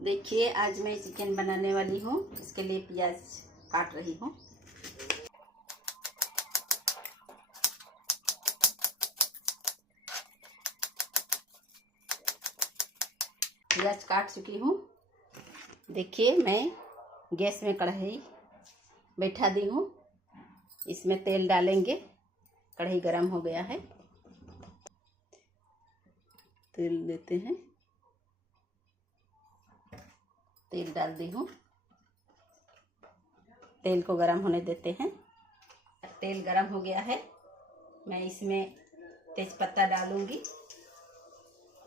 देखिए आज मैं चिकन बनाने वाली हूँ। इसके लिए प्याज काट रही हूँ। प्याज काट चुकी हूँ। देखिए मैं गैस में कढ़ाई बैठा दी हूँ। इसमें तेल डालेंगे। कढ़ाई गरम हो गया है। तेल देते हैं। तेल डाल दी हूँ। तेल को गरम होने देते हैं। तेल गरम हो गया है। मैं इसमें तेज पत्ता डालूंगी।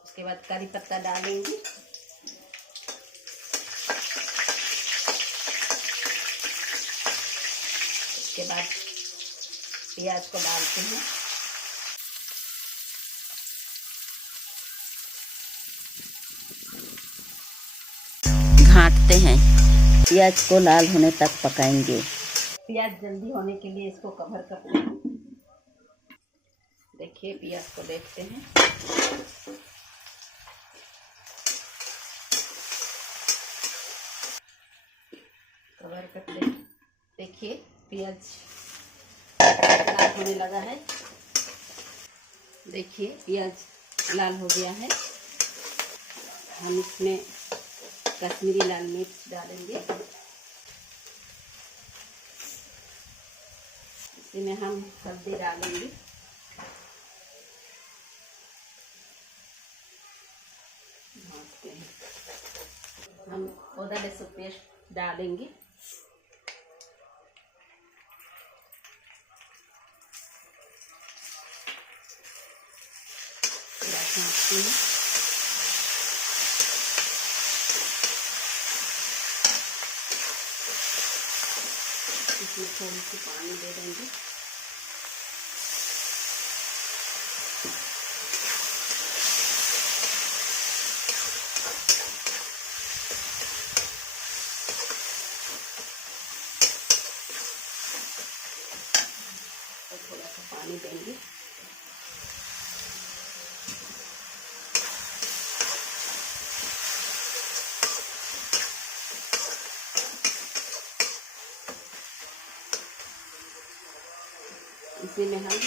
उसके बाद करी पत्ता डालूंगी। उसके बाद प्याज को डालते हैं। घाटते हैं। प्याज को लाल होने तक पकाएंगे। प्याज जल्दी होने के लिए इसको कवर करते हैं। देखिए प्याज को देखते हैं। कवर करते हैं। देखिए प्याज लाल होने लगा है। देखिए प्याज लाल हो गया है। हम इसमें कश्मीरी लाल मिर्च डालेंगे। इसी में हम हल्दी डालेंगे। हम अदरक लहसुन पेस्ट डालेंगे। इसमें थोड़ी सी पानी दे देंगे। और थोड़ा सा पानी देंगे। इसी में हम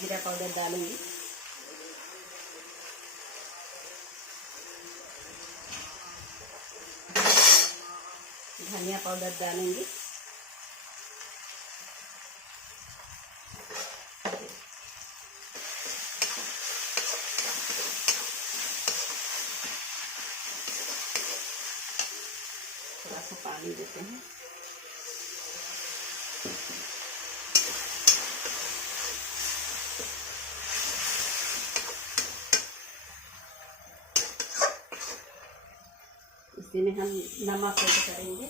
जीरा पाउडर डालेंगे। धनिया पाउडर डालेंगे। थोड़ा सा पानी देते हैं। इसी में हम नमक ऐड करेंगे।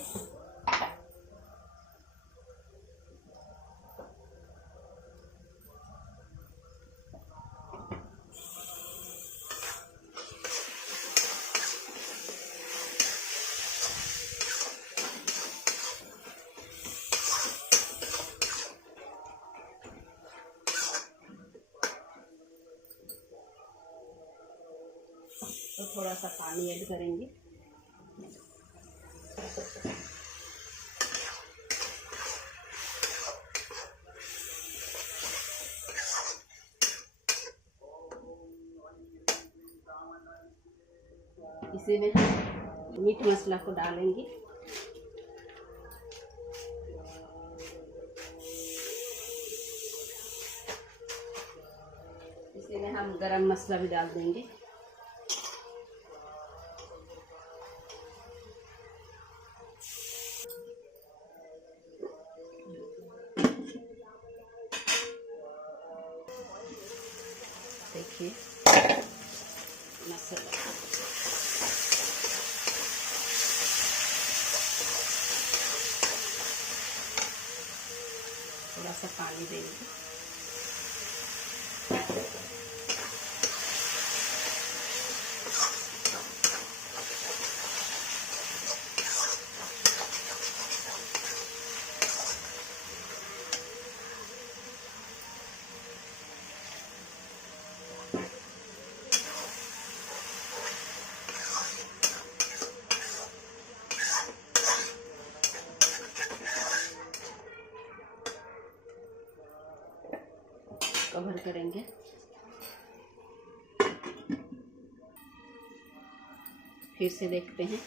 तो थोड़ा सा पानी ऐड करेंगे। इसी में हम मीट मसाला को डालेंगे। इसी में हम गरम मसाला भी डाल देंगे। देखिए मसाला थोड़ा सा पानी देंगे। कवर करेंगे। फिर से देखते हैं।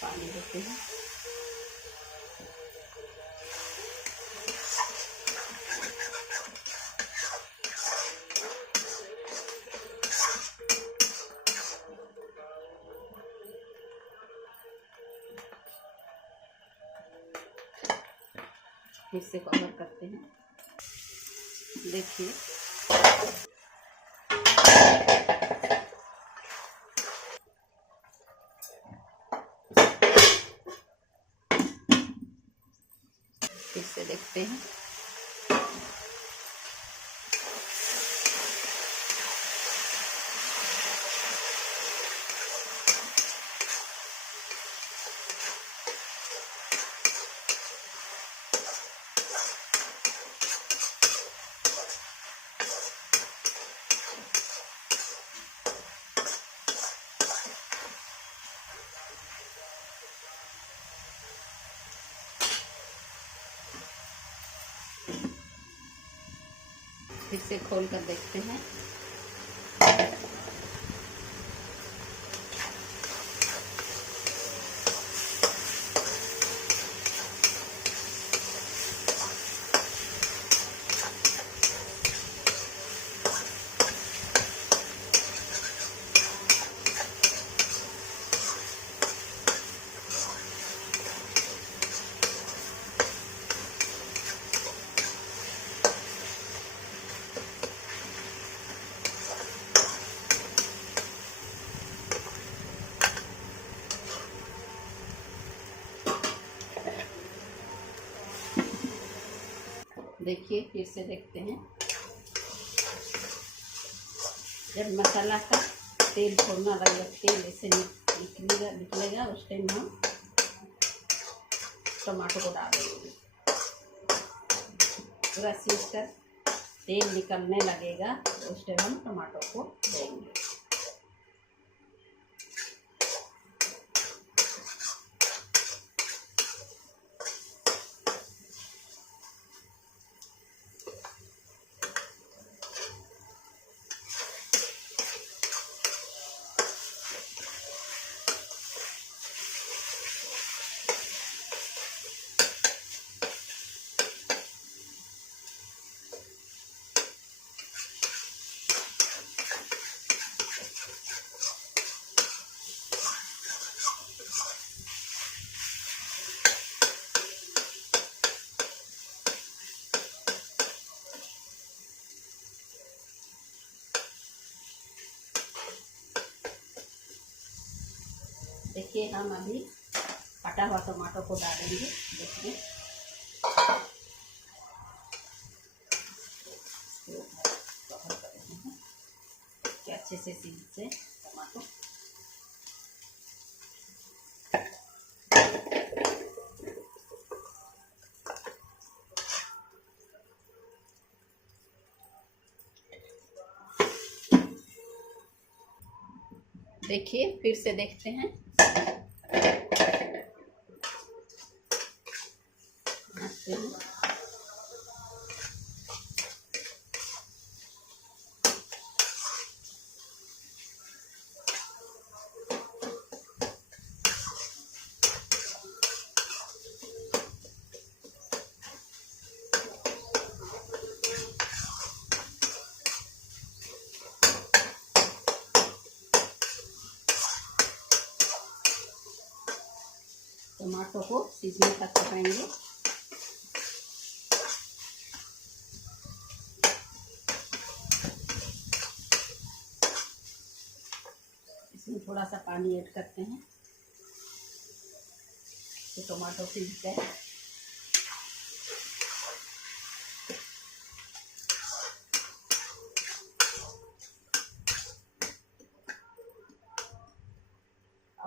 पानी देते हैं। फिर से कवर करते हैं। देखिए फिर से देखते हैं। फिर से खोल कर देखते हैं। देखिए फिर से देखते हैं। जब मसाला का तेल छोड़ना लगेगा, तेल ऐसे निकलेगा उस टाइम हम टमाटर को डाल देंगे। पूरा सीज कर तेल निकलने लगेगा उस टाइम हम टमाटर को देंगे। देखिए हम अभी कटा हुआ टमाटर को डालेंगे। देखिए कवर कर रहे हैं कि अच्छे से सीज से टमाटर। देखिए फिर से देखते हैं। टमाटो को सीजने तक पकाएंगे। इसमें थोड़ा सा पानी ऐड करते हैं तो टमाटो सीज जाए।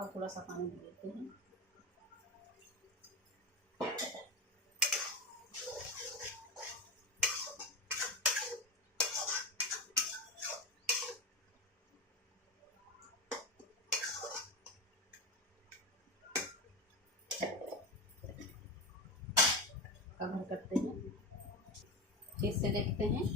और थोड़ा सा पानी दे देते हैं। कवर करते हैं, फिर से देखते हैं।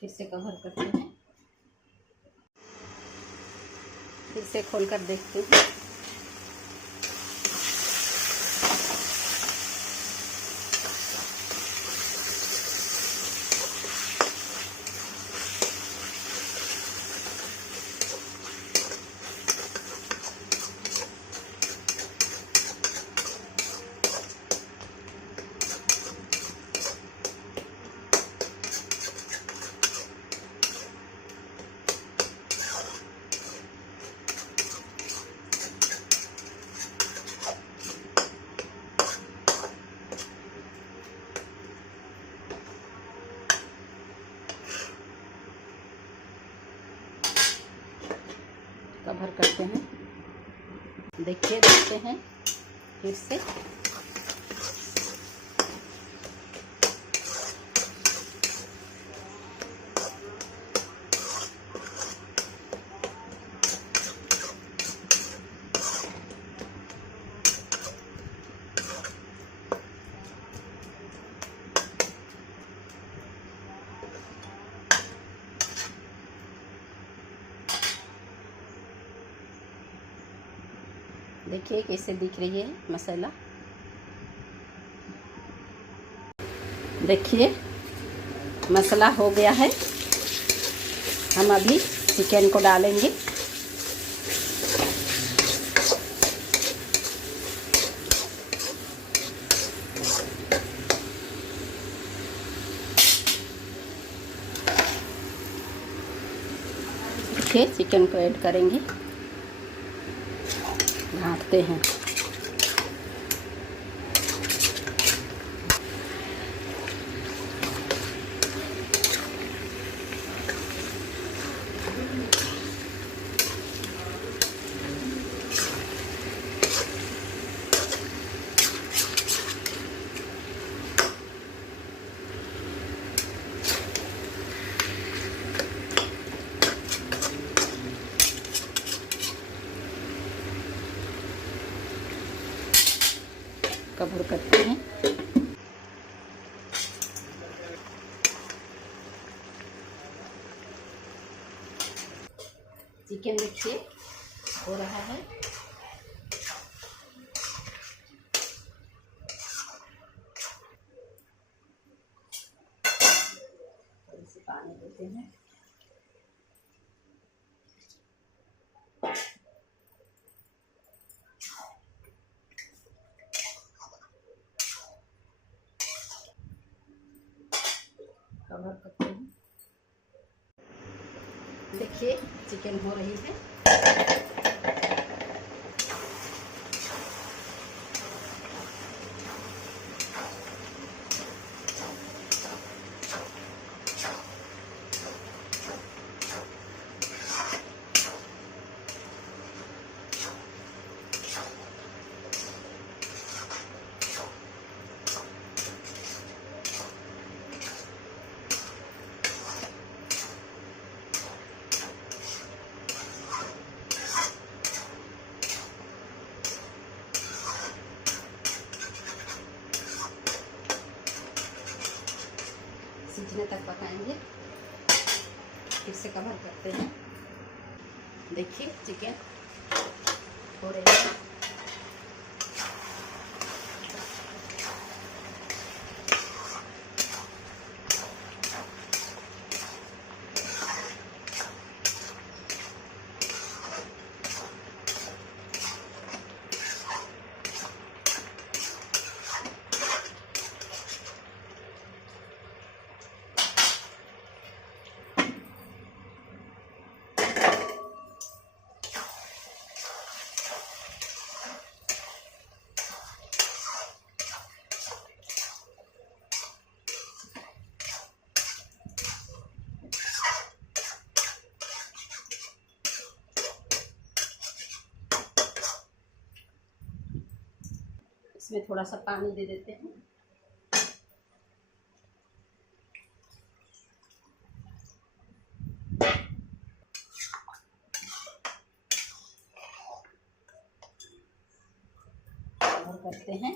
फिर से कवर करते हैं, फिर से खोलकर देखते हैं। कवर करते हैं, देखिए देखते हैं फिर से। देखिए कैसे दिख रही है मसाला। देखिए मसाला हो गया है। हम अभी चिकन को डालेंगे। देखिए चिकन को ऐड करेंगे, ढाँकते हैं। कवर करते हैं। चिकन देखिए हो रहा है। थोड़ी सी पानी देते हैं। कवर करते हैं। देखिए चिकन हो रही है। सीखने तक पकाएंगे, फिर से कवर करते हैं। देखिए चिकन हो रही है। इसमें थोड़ा सा पानी दे देते हैं। और करते हैं।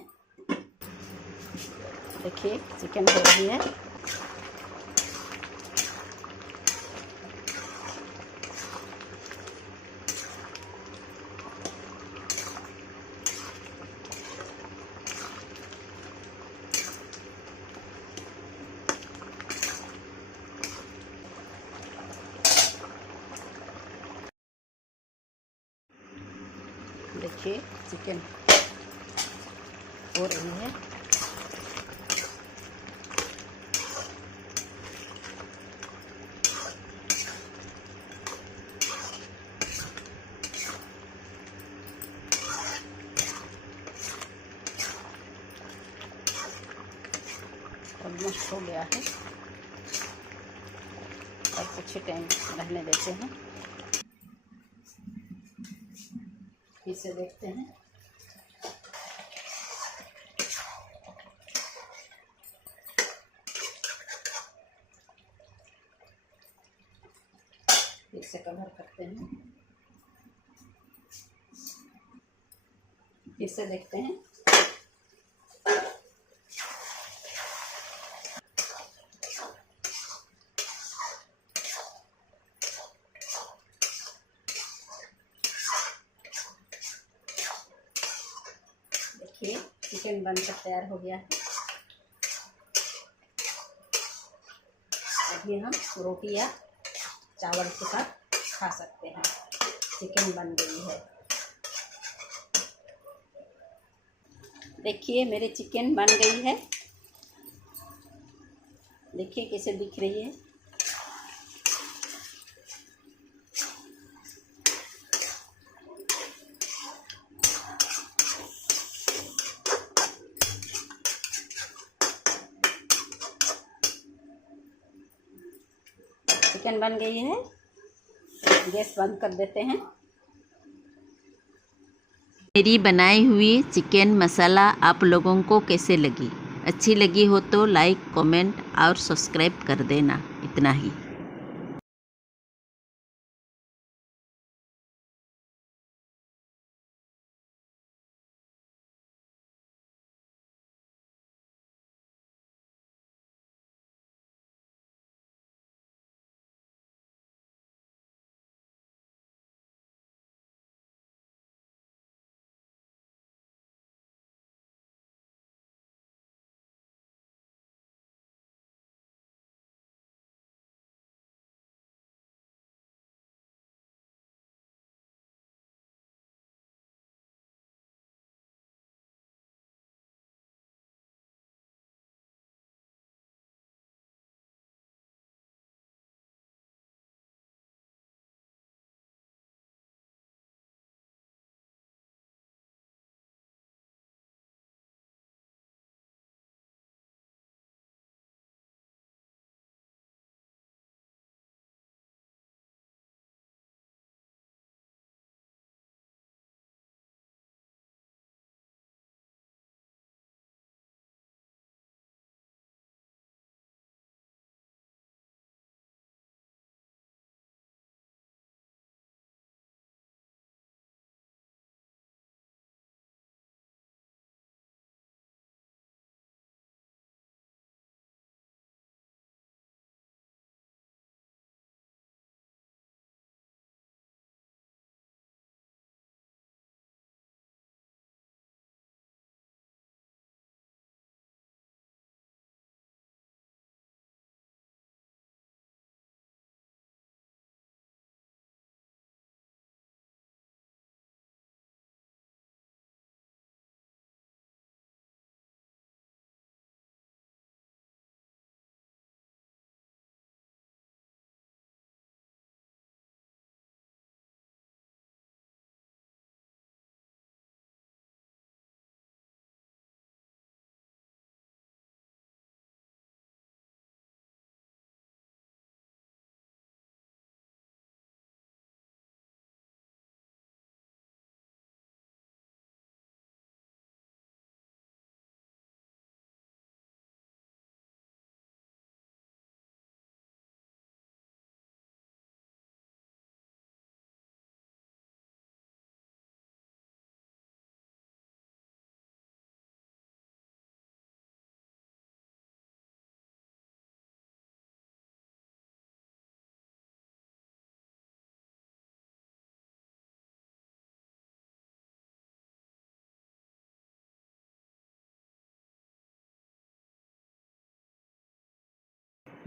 देखिए चिकन हो रही है। देखिए चिकन हो रही है। ऑलमोस्ट हो गया है और कुछ ही टाइम रहने देते हैं। फिर से देखते हैं। फिर से कवर करते हैं। फिर से देखते हैं। देखिए चिकन बनकर तैयार हो गया है। अभी हम रोटी या चावल के साथ खा सकते हैं। चिकन बन गई है। देखिए मेरे चिकन बन गई है। देखिए कैसे दिख रही है। चिकन बन गई है। गैस बंद कर देते हैं। मेरी बनाई हुई चिकन मसाला आप लोगों को कैसे लगी? अच्छी लगी हो तो लाइक, कमेंट और सब्सक्राइब कर देना। इतना ही।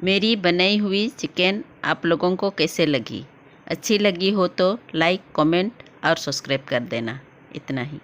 मेरी बनाई हुई चिकन आप लोगों को कैसे लगी? अच्छी लगी हो तो लाइक, कमेंट और सब्सक्राइब कर देना। इतना ही।